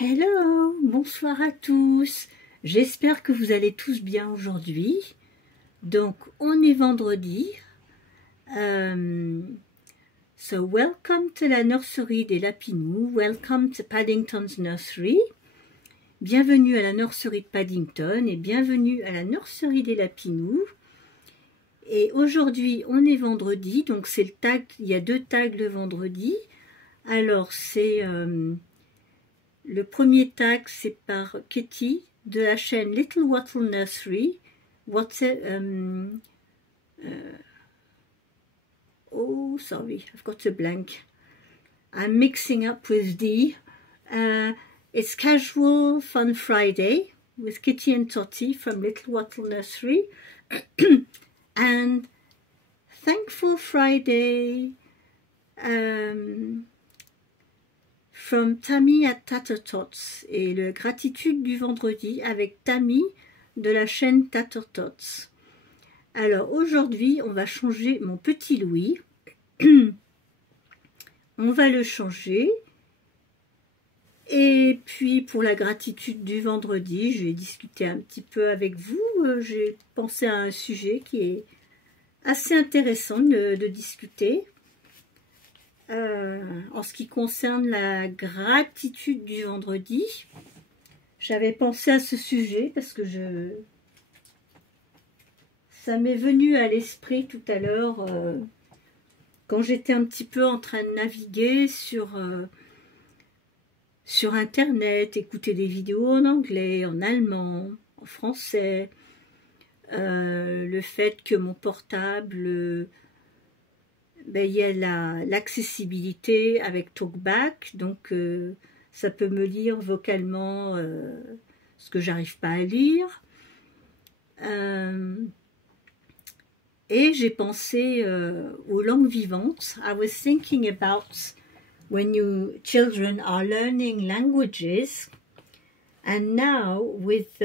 Hello, bonsoir à tous. J'espère que vous allez tous bien aujourd'hui. Donc, on est vendredi. So, welcome to la nurserie des Lapinous. Welcome to Paddington's Nursery. Bienvenue à la nurserie de Paddington et bienvenue à la nurserie des Lapinous. Et aujourd'hui, on est vendredi, donc c'est le tag. Il y a deux tags le vendredi. Alors, c'est le premier tag, c'est par Katie de la chaîne Little Wattle Nursery. Oh, sorry, I've got a blank. I'm mixing up with D. It's Casual Fun Friday with Kitty and Totty from Little Wattle Nursery. And Thankful Friday from Tammy at Tattertots, et le gratitude du vendredi avec Tammy de la chaîne Tattertots. Alors aujourd'hui, on va changer mon petit Louis. On va le changer. Et puis pour la gratitude du vendredi, je vais discuter un petit peu avec vous. J'ai pensé à un sujet qui est assez intéressant de discuter. En ce qui concerne la gratitude du vendredi, j'avais pensé à ce sujet parce que ça m'est venu à l'esprit tout à l'heure quand j'étais un petit peu en train de naviguer sur internet, écouter des vidéos en anglais, en allemand, en français, le fait que mon portable il y a l'accessibilité avec TalkBack, donc ça peut me lire vocalement ce que j'arrive pas à lire. Et j'ai pensé aux langues vivantes. I was thinking about when children are learning languages, and now with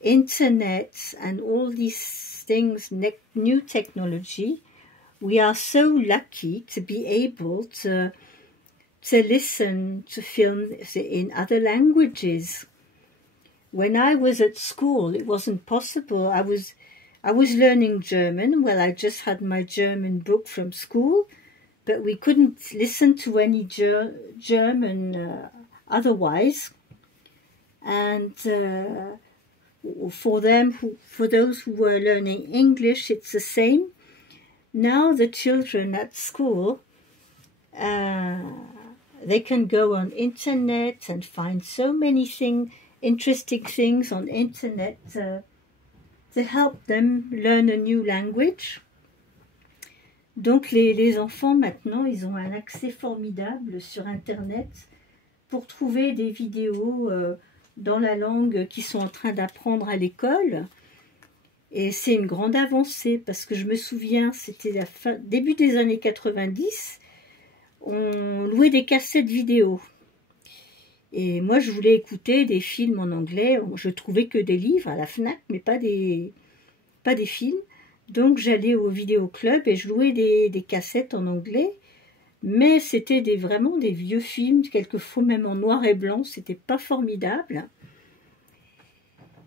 internet and all these things, new technology, we are so lucky to be able to listen to films in other languages. When I was at school, it wasn't possible. I was learning German. Well, I just had my German book from school, but we couldn't listen to any German otherwise. And for those who were learning English, it's the same. Now the children at school, they can go on internet and find so many interesting things on internet to help them learn a new language. Donc les enfants maintenant, ils ont un accès formidable sur internet pour trouver des vidéos dans la langue qu'ils sont en train d'apprendre à l'école. Et c'est une grande avancée parce que je me souviens, c'était début des années 90, on louait des cassettes vidéo. Et moi, je voulais écouter des films en anglais. Je trouvais que des livres à la Fnac, mais pas des films. Donc, j'allais au vidéoclub et je louais des cassettes en anglais. Mais c'était vraiment des vieux films, quelquefois même en noir et blanc. C'était pas formidable.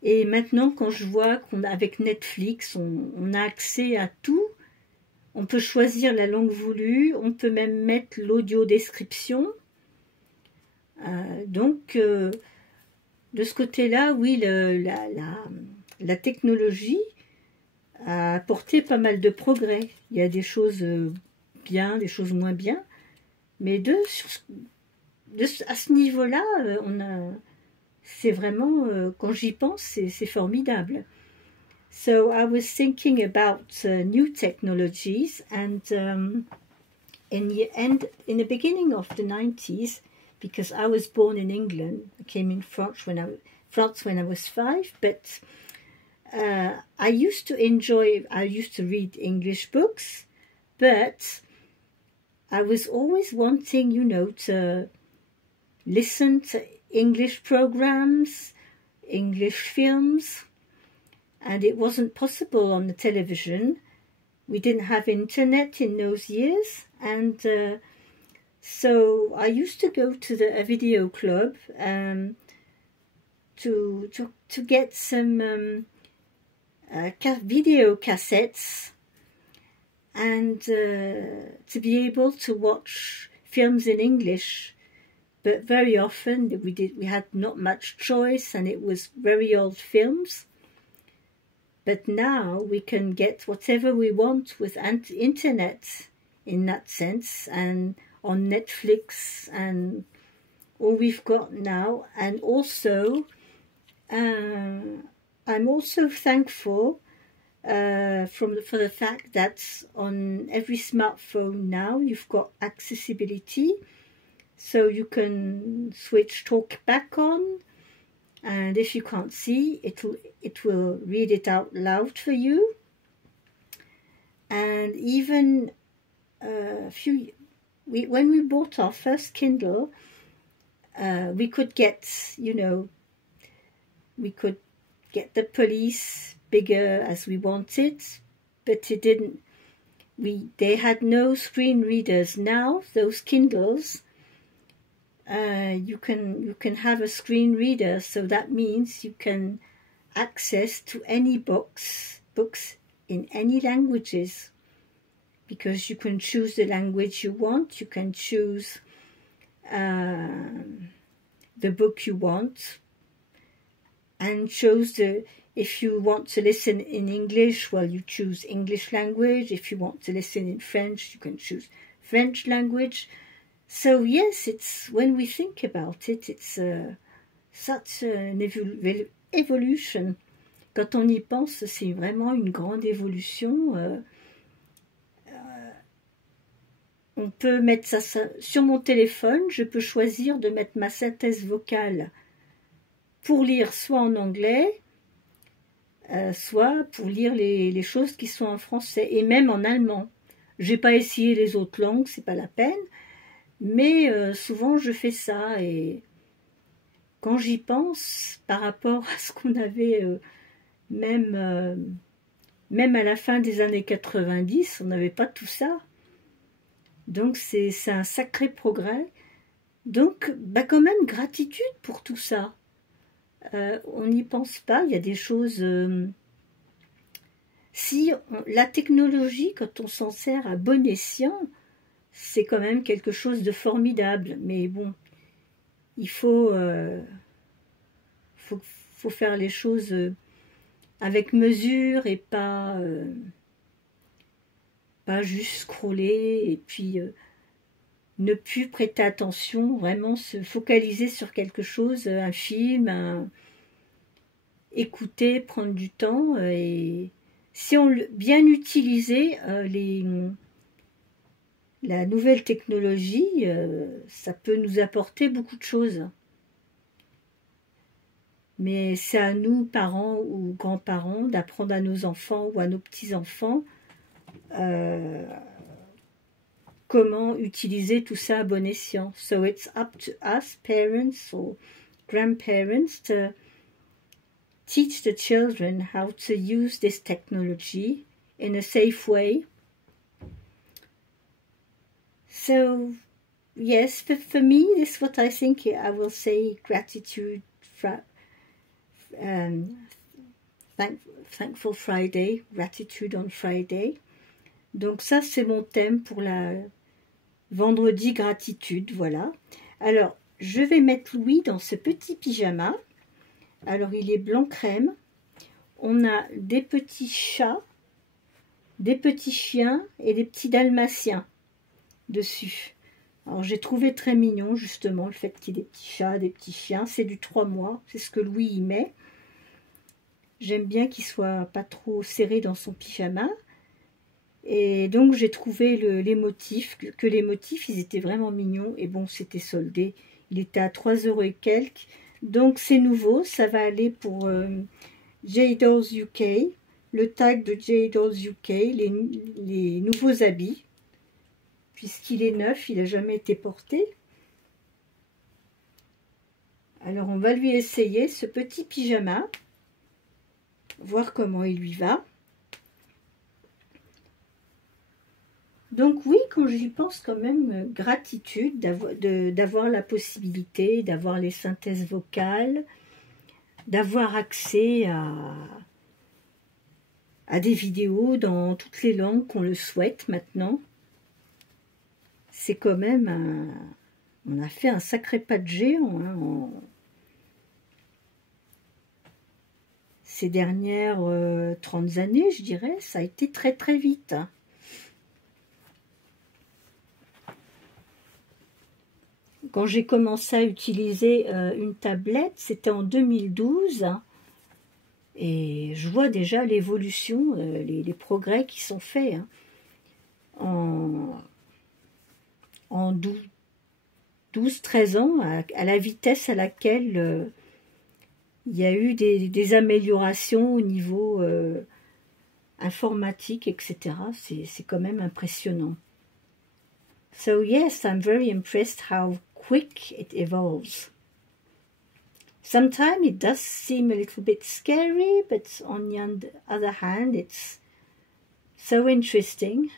Et maintenant, quand je vois qu'avec Netflix, on a accès à tout, on peut choisir la langue voulue, on peut même mettre l'audio description. Donc, de ce côté-là, oui, la technologie a apporté pas mal de progrès. Il y a des choses bien, des choses moins bien, mais à ce niveau-là, c'est vraiment, quand j'y pense, c'est formidable. So I was thinking about new technologies, and in the beginning of the 90s, because I was born in England, I came in France when I was 5, but I used to read English books, but I was always wanting, to listen to English programs, English films, and it wasn't possible on the television. We didn't have internet in those years, and So I used to go to a video club to get some video cassettes and to be able to watch films in English. But very often we had not much choice, and it was very old films. But now we can get whatever we want with internet in that sense, and on Netflix and all we've got now. And also I'm also thankful for the fact that on every smartphone now you've got accessibility, so you can switch talk back on, and if you can't see, it will read it out loud for you. And even when we bought our first Kindle, we could get, we could get the police bigger as we wanted, but it didn't. They had no screen readers. Now those Kindles, you can have a screen reader, so that means you can access to any books in any languages, because you can choose the language you want. You can choose the book you want, and if you want to listen in English, well, you choose English language. If you want to listen in French, you can choose French language. So yes, it's, when we think about it, it's such an evolution. Quand on y pense, c'est vraiment une grande évolution. On peut mettre ça sur mon téléphone. Je peux choisir de mettre ma synthèse vocale pour lire soit en anglais, soit pour lire les choses qui sont en français, et même en allemand. Je n'ai pas essayé les autres langues, c'est pas la peine, mais souvent je fais ça. Et quand j'y pense, par rapport à ce qu'on avait, même à la fin des années 90, on n'avait pas tout ça. Donc c'est un sacré progrès. Donc quand même, gratitude pour tout ça. On n'y pense pas, il y a des choses... la technologie, quand on s'en sert à bon escient, c'est quand même quelque chose de formidable. Mais bon, il faut faire les choses avec mesure, et pas juste scroller, et puis ne plus prêter attention, vraiment se focaliser sur quelque chose, un film, écouter, prendre du temps. Et si on bien utiliser la nouvelle technologie, ça peut nous apporter beaucoup de choses. Mais c'est à nous, parents ou grands-parents, d'apprendre à nos enfants ou à nos petits-enfants comment utiliser tout ça à bon escient. So it's up to us, parents or grandparents, to teach the children how to use this technology in a safe way. So yes, for me, this is what I think. I will say gratitude, Thankful Friday, gratitude on Friday. Donc ça, c'est mon thème pour la vendredi gratitude, voilà. Alors, je vais mettre Louis dans ce petit pyjama. Alors, il est blanc crème. On a des petits chats, des petits chiens et des petits dalmatiens dessus. Alors, j'ai trouvé très mignon, justement, le fait qu'il y ait des petits chats, des petits chiens. C'est du 3 mois, c'est ce que Louis y met. J'aime bien qu'il soit pas trop serré dans son pyjama. Et donc j'ai trouvé les motifs, que les motifs, ils étaient vraiment mignons. Et bon, c'était soldé, il était à 3 € et quelques. Donc c'est nouveau, ça va aller pour J-Dolls UK, le tag de J-Dolls UK, les nouveaux habits, puisqu'il est neuf, il n'a jamais été porté. Alors on va lui essayer ce petit pyjama, voir comment il lui va. Donc oui, quand j'y pense quand même, gratitude d'avoir la possibilité, d'avoir les synthèses vocales, d'avoir accès à des vidéos dans toutes les langues qu'on le souhaite maintenant. C'est quand même on a fait un sacré pas de géant hein, ces dernières 30 années, je dirais. Ça a été très très vite. Hein. Quand j'ai commencé à utiliser une tablette, c'était en 2012. Hein, et je vois déjà l'évolution, les progrès qui sont faits. Hein, en 12-13 ans, à la vitesse à laquelle il y a eu des améliorations au niveau informatique, etc. C'est quand même impressionnant. So yes, I'm very impressed how quick it evolves. Sometimes it does seem a little bit scary, but on the other hand, it's so interesting.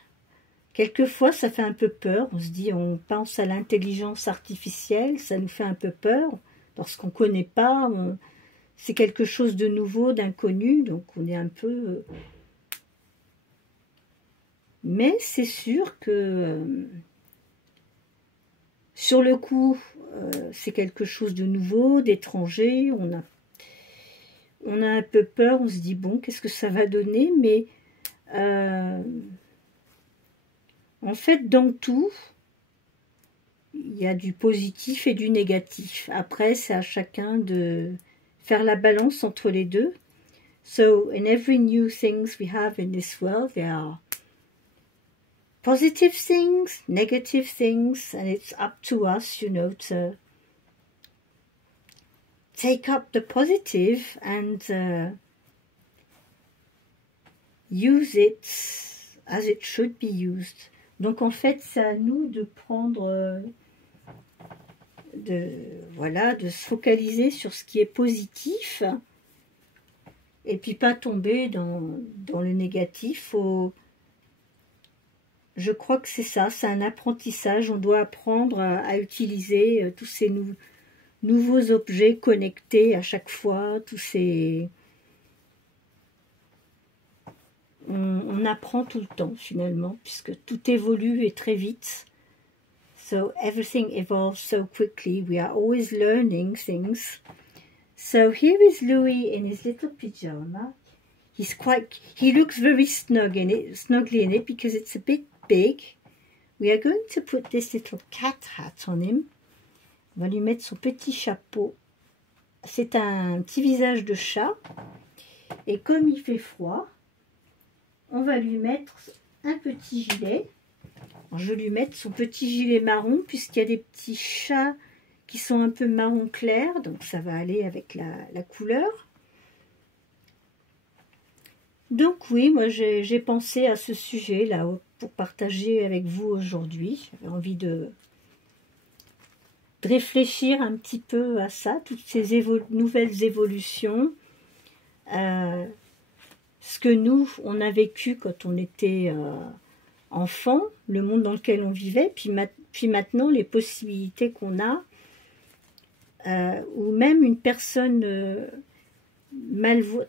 Quelquefois, ça fait un peu peur. On se dit, on pense à l'intelligence artificielle, ça nous fait un peu peur parce qu'on ne connaît pas. C'est quelque chose de nouveau, d'inconnu, donc on est un peu... Mais c'est sûr que sur le coup, c'est quelque chose de nouveau, d'étranger. On a un peu peur, on se dit, bon, qu'est-ce que ça va donner? Mais en fait, dans tout, il y a du positif et du négatif. Après, c'est à chacun de faire la balance entre les deux. So, in every new things we have in this world, there are positive things, negative things, and it's up to us, you know, to take up the positive and use it as it should be used. Donc en fait, c'est à nous de prendre, de se focaliser sur ce qui est positif et puis pas tomber dans le négatif. Je crois que c'est ça, c'est un apprentissage. On doit apprendre à utiliser tous ces nouveaux objets connectés à chaque fois, tous ces... On apprend tout le temps finalement, puisque tout évolue et très vite. So everything evolves so quickly. We are always learning things. So here is Louis in his little pyjama. He looks very snugly in it because it's a bit big. We are going to put this little cat hat on him. On va lui mettre son petit chapeau. C'est un petit visage de chat. Et comme il fait froid, on va lui mettre un petit gilet. Alors, je vais lui mettre son petit gilet marron puisqu'il y a des petits chats qui sont un peu marron clair. Donc ça va aller avec la couleur. Donc oui, moi j'ai pensé à ce sujet-là pour partager avec vous aujourd'hui. J'avais envie de réfléchir un petit peu à ça, toutes ces nouvelles évolutions. Ce que nous, on a vécu quand on était enfant, le monde dans lequel on vivait, puis maintenant les possibilités qu'on a, ou même une personne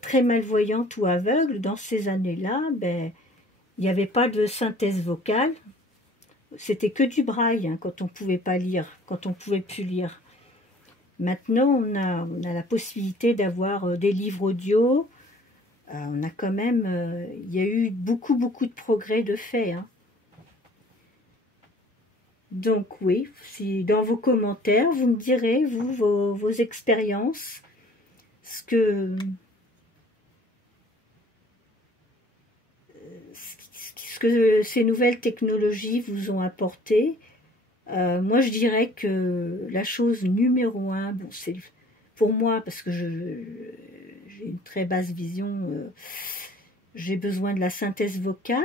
très malvoyante ou aveugle, dans ces années-là, ben, il n'y avait pas de synthèse vocale, c'était que du braille hein, quand on ne pouvait pas lire, quand on ne pouvait plus lire. Maintenant, on a la possibilité d'avoir des livres audio. On a quand même, il y a eu beaucoup de progrès de fait. Hein. Donc oui, si dans vos commentaires, vous me direz, vous, vos expériences, ce que ces nouvelles technologies vous ont apporté. Moi, je dirais que la chose numéro 1, bon, c'est pour moi, parce que j'ai une très basse vision, j'ai besoin de la synthèse vocale,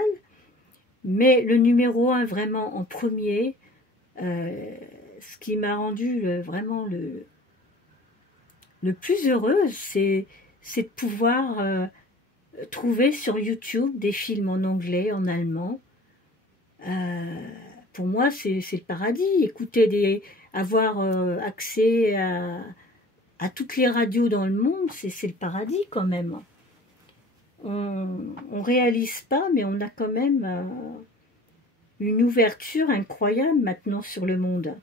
mais le numéro 1, vraiment en premier, ce qui m'a rendu vraiment le plus heureuse, c'est de pouvoir trouver sur YouTube des films en anglais, en allemand, Pour moi, c'est le paradis. Écouter avoir accès à toutes les radios dans le monde, c'est le paradis quand même. On réalise pas, mais on a quand même une ouverture incroyable maintenant sur le monde.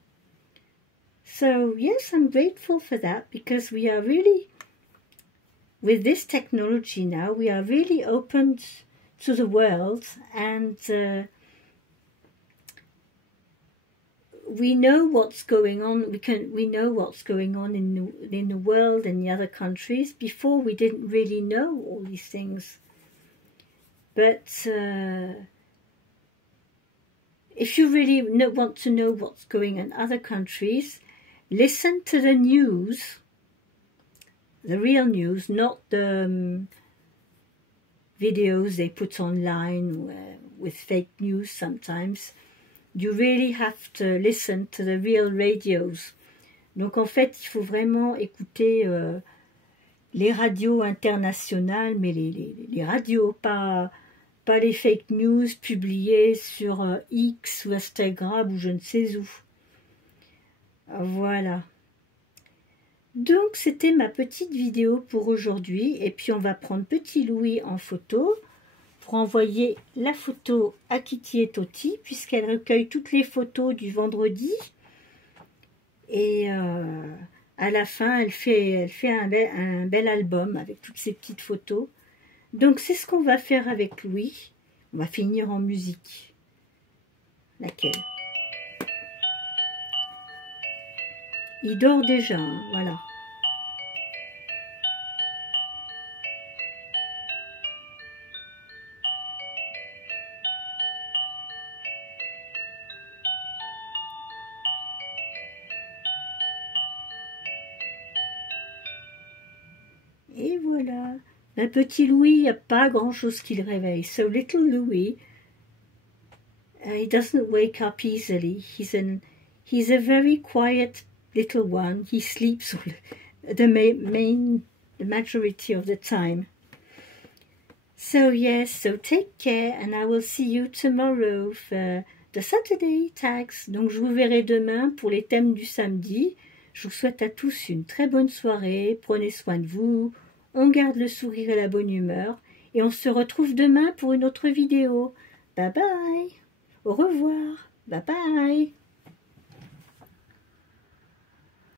So yes, I'm grateful for that, because we are really, with this technology now, we are really open to the world, and we know what's going on. We know what's going on in the world and the other countries. Before, we didn't really know all these things. But if you really want to know what's going on in other countries, listen to the news, the real news, not the videos they put online with fake news sometimes. You really have to listen to the real radios. Donc en fait, il faut vraiment écouter les radios internationales, mais les radios, pas les fake news publiées sur X ou Instagram ou je ne sais où. Voilà. Donc c'était ma petite vidéo pour aujourd'hui, et puis on va prendre Petit Louis en photo pour envoyer la photo à Kitty et Toti, puisqu'elle recueille toutes les photos du vendredi, et à la fin elle fait un bel album avec toutes ces petites photos. Donc c'est ce qu'on va faire avec Louis. On va finir en musique. Laquelle? Il dort déjà, hein, voilà. Et voilà. Un petit Louis, il n'y a pas grand-chose qui le réveille. So little Louis, he doesn't wake up easily. He's a very quiet little one. He sleeps the majority of the time. So yes, so take care, and I will see you tomorrow for the Saturday tags. Donc je vous verrai demain pour les thèmes du samedi. Je vous souhaite à tous une très bonne soirée. Prenez soin de vous. On garde le sourire et la bonne humeur. Et on se retrouve demain pour une autre vidéo. Bye bye. Au revoir. Bye bye.